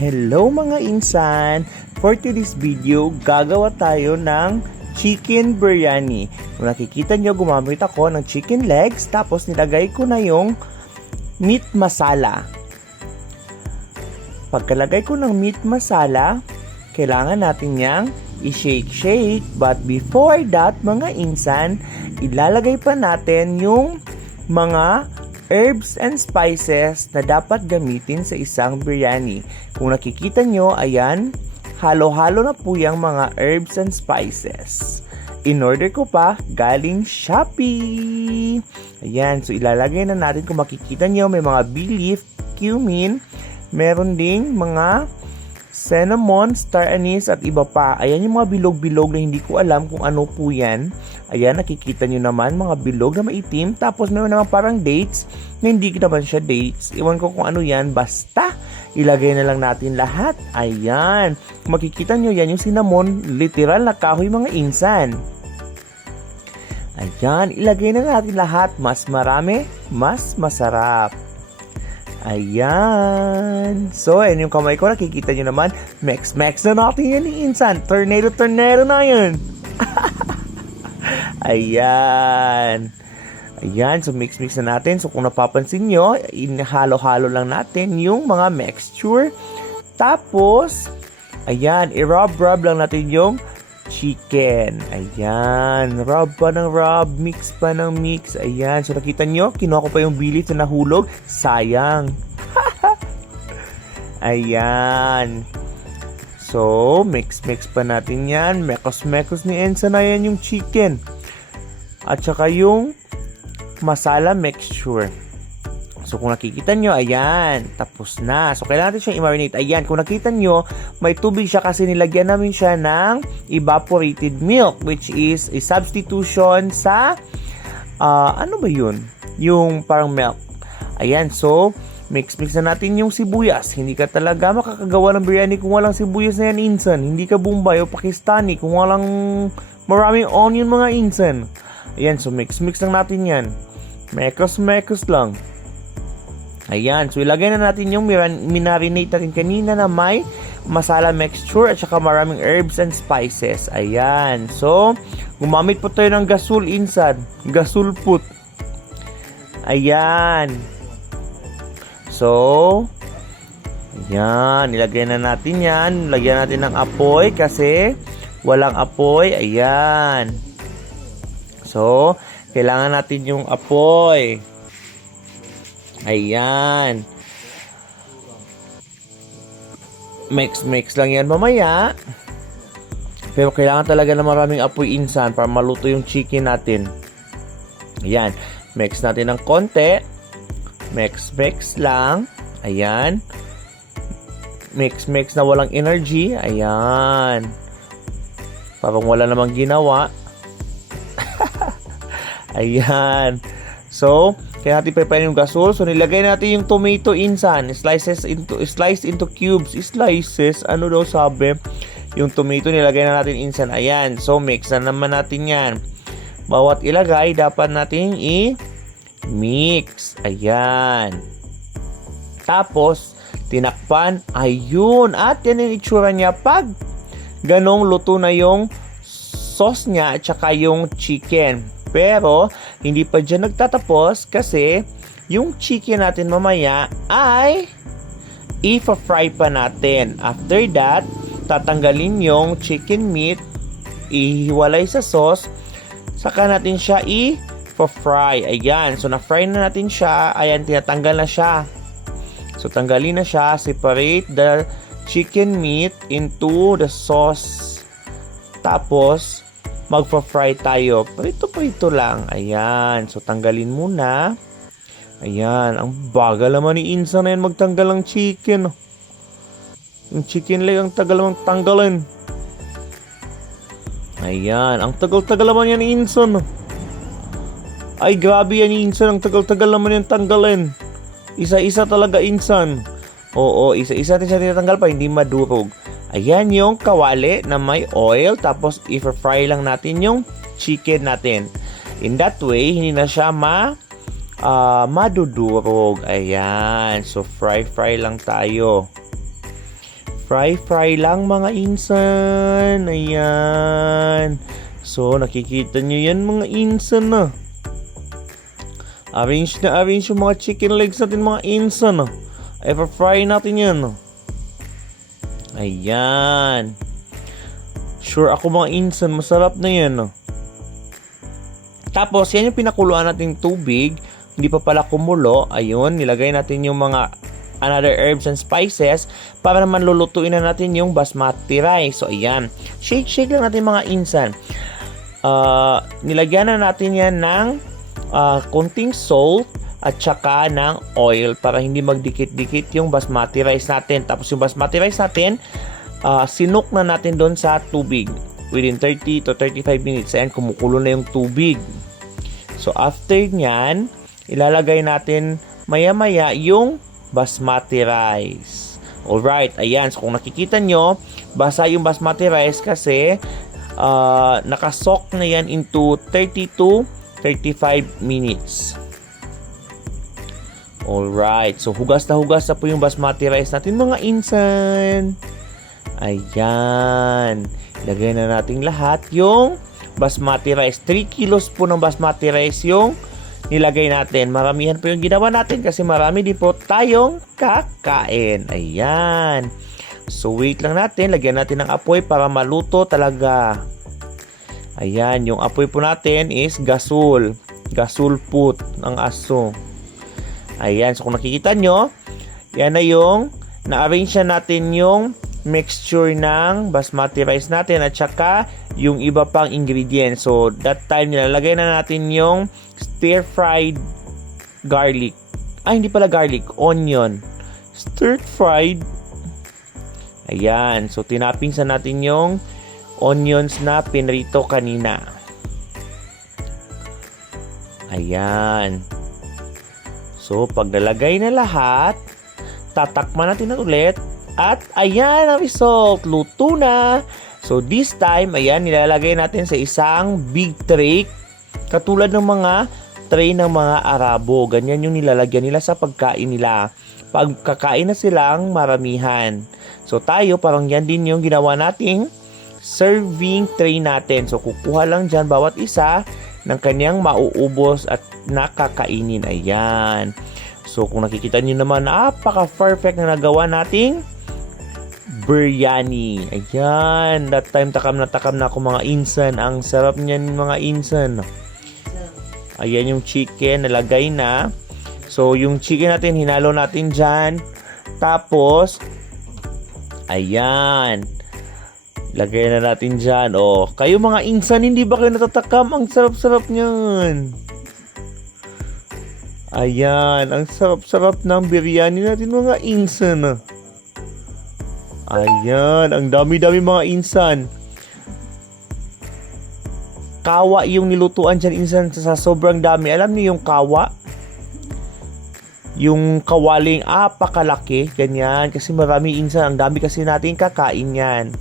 Hello mga insan! For today's video, gagawa tayo ng chicken biryani. Kung nakikita nyo, gumamit ako ng chicken legs, tapos nilagay ko na yung meat masala. Pagkalagay ko ng meat masala, kailangan natin yang i-shake-shake. But before that, mga insan, ilalagay pa natin yung mga herbs and spices na dapat gamitin sa isang biryani. Kung nakikita nyo, ayan, halo-halo na po yung mga herbs and spices. In-order ko pa galing Shopee. Ayan, so ilalagay na natin. Kung makikita nyo, may mga bay leaf, cumin, meron ding mga cinnamon, star anise at iba pa. Ayan yung mga bilog-bilog na hindi ko alam kung ano po yan. Ayan, nakikita nyo naman mga bilog na maitim. Tapos meron naman parang dates na hindi naman siya dates. Iwan ko kung ano yan. Basta, ilagay na lang natin lahat. Ayan. Makikita nyo yan yung cinnamon. Literal na kahoy mga insan. Ayan, ilagay na natin lahat. Mas marami, mas masarap. Ayan. So, ayan yung kamay ko. Nakikita nyo naman. Max na natin yan ni insan. Tornado na yan. Ayan. Ayan. So, mix na natin. So, kung napapansin nyo, inahalo-halo lang natin yung mga mixture. Tapos, ayan. I-rub lang natin yung chicken. Ayan. Rub pa ng rub. Mix pa ng mix. Ayan. So, nakita nyo, kinuha ko pa yung bilis na nahulog. Sayang. Ayan. So, mix pa natin yan. Mekos ni Ensa na yan yung chicken. At saka yung masala mixture. So, kung nakikita nyo, ayan, tapos na. So, kailangan natin siyang i-marinate. Ayan, kung nakita nyo, may tubig siya kasi nilagyan namin siya ng evaporated milk, which is a substitution sa, ano ba yun? Yung parang milk. Ayan, so, mix na natin yung sibuyas. Hindi ka talaga makakagawa ng biryani kung walang sibuyas na yan, insan. Hindi ka Bombay o Pakistani kung walang maraming onion, mga insan. Ayan, so mix lang natin yan. Mekos lang. Ayan, so ilagay na natin yung minarinate natin kanina na may masala mixture at saka maraming herbs and spices. Ayan, so gumamit po tayo ng gasul insan. Gasul put. Ayan. So, ayan, ilagay na natin yan. Lagyan natin ng apoy kasi walang apoy. Ayan. So, kailangan natin yung apoy. Ayan. Mix lang yan mamaya. Pero kailangan talaga na maraming apoy insan para maluto yung chicken natin. Ayan. Mix natin ng konti. Mix lang. Ayan. Mix na walang energy. Ayan. Parang wala namang ginawa. Ayan. So, kaya natin papayin yung gasol. So, nilagay natin yung tomato insan. Sliced into cubes. Slices. Ano daw sabi? Yung tomato nilagay na natin insan. Ayan. So, mix na naman natin yan. Bawat ilagay, dapat natin i-mix. Ayan. Tapos, tinakpan. Ayun. At yan yung itsura niya pag ganong luto na yung sauce niya at saka yung chicken. Pero, hindi pa dyan nagtatapos kasi yung chicken natin mamaya ay i-fry pa natin. After that, tatanggalin yung chicken meat, ihiwalay sa sauce, saka natin siya i-fry. Ayan, so na-fry na natin siya. Ayan, tinatanggal na siya. So, tanggalin na siya. Separate the chicken meat into the sauce. Tapos, magpa-fry tayo. Prito lang. Ayan. So, tanggalin muna. Ayan. Ang bagal naman ni insan na yan magtanggal ng chicken. Yung chicken leg, ang tagal naman tanggalin. Ayan. Ang tagal-tagal naman yan ni insan. Ay, grabe yan ni insan. Ang tagal-tagal naman yan tanggalin. Isa-isa talaga insan. Oo, isa-isa din siya tinatanggal pa. Hindi madurog. Ayan yung kawali na may oil. Tapos, i-fry lang natin yung chicken natin. In that way, hindi na siya madudurog. Ayan. So, fry lang tayo. Fry lang mga insan. Ayan. So, nakikita nyo yan mga insan na. Arrange yung mga chicken legs natin mga insan na. I-fry natin yan. Ayan. Sure ako mga insan, masarap na yan. Tapos, yan yung pinakuluan nating tubig. Hindi pa pala kumulo. Ayun, nilagay natin yung mga another herbs and spices para naman lulutuin na natin yung basmati rice. So, ayan. Shake lang natin mga insan. Nilagyan na natin yan ng konting salt at saka ng oil para hindi magdikit-dikit yung basmati rice natin. Tapos yung basmati rice natin, sinok na natin doon sa tubig. Within 30 to 35 minutes. Ayan, kumukulo na yung tubig. So, after nyan, ilalagay natin maya-maya yung basmati rice. Alright, ayan. So, kung nakikita nyo, basa yung basmati rice kasi nakasok na yan into 30 to 35 minutes. Alright. So, hugas na po yung basmati rice natin mga insan. Ayan. Lagay na natin lahat yung basmati rice. 3 kilos po ng basmati rice yung nilagay natin. Maramihan po yung ginawa natin kasi marami din po tayong kakain. Ayan. So, wait lang natin. Lagyan natin ng apoy para maluto talaga. Ayan. Yung apoy po natin is gasol. Gasol put ng aso. Ayan. So, kung nakikita nyo, yan na yung na-arrange na natin yung mixture ng basmati rice natin at saka yung iba pang ingredients. So, that time nilalagay na natin yung stir-fried garlic. Hindi pala garlic, onion. Stir-fried. Ayan. So, tinapinsan natin yung onions na pinrito kanina. Ayan. So, pag nalagay na lahat, tatakman natin ulit. At ayan ang result. Luto na. So this time, ayan, nilalagay natin sa isang big tray. Katulad ng mga tray ng mga Arabo. Ganyan yung nilalagyan nila sa pagkain nila. Pag kakain na silang maramihan. So tayo, parang yan din yung ginawa nating serving tray natin. So kukuha lang dyan bawat isa ng kanyang mauubos at nakakainin. Ayan. So kung nakikita nyo naman, napaka-perfect na nagawa nating biryani. Ayan. That time, takam na ako mga insan. Ang sarap niyan mga insan. Ayan yung chicken. Nalagay na. So, yung chicken natin, hinalo natin dyan. Tapos, ayan. Lagay na natin dyan. O, kayo mga insan, hindi ba kayo natatakam? Ang sarap-sarap niyan. Ayan. Ang sarap-sarap ng biryani natin mga insan. Ayan, ang dami-dami mga insan. Kawa yung nilutuan dyan insan sa sobrang dami. Alam niyo yung kawa? Yung kawaling apakalaki. Ganyan, kasi marami insan. Ang dami kasi natin kakain yan.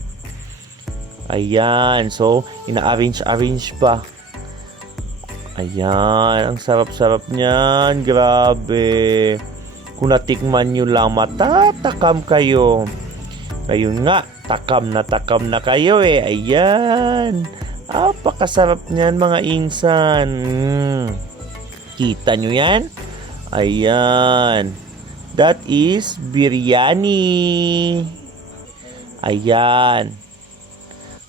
Ayan, so ina-arrange pa. Ayan, ang sarap-sarap niyan. Grabe. Kung natikman nyo lang, matatakam kayo. Ayun nga, takam na kayo eh. Ayan. Apakasarap niyan mga insan. Kita nyo yan? Ayan. That is biryani. Ayan.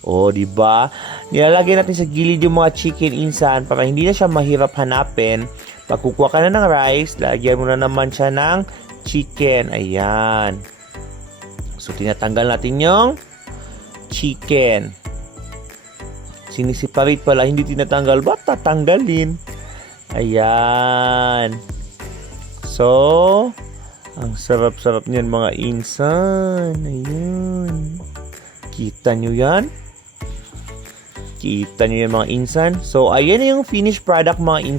O, diba? Nilalagay natin sa gilid yung mga chicken insan para hindi na siya mahirap hanapin. Pag kukuha ka na ng rice, lagyan mo na naman siya ng chicken. Ayan. So, tinatanggal natin yung chicken. Sinisiparate pala, hindi tinatanggal. Ba't tatanggalin? Ayan. So, ang sarap-sarap niyan mga insan. Ayan. Kita nyo yan? Kita nyo yan mga insan? So, ayan yung finished product mga insan.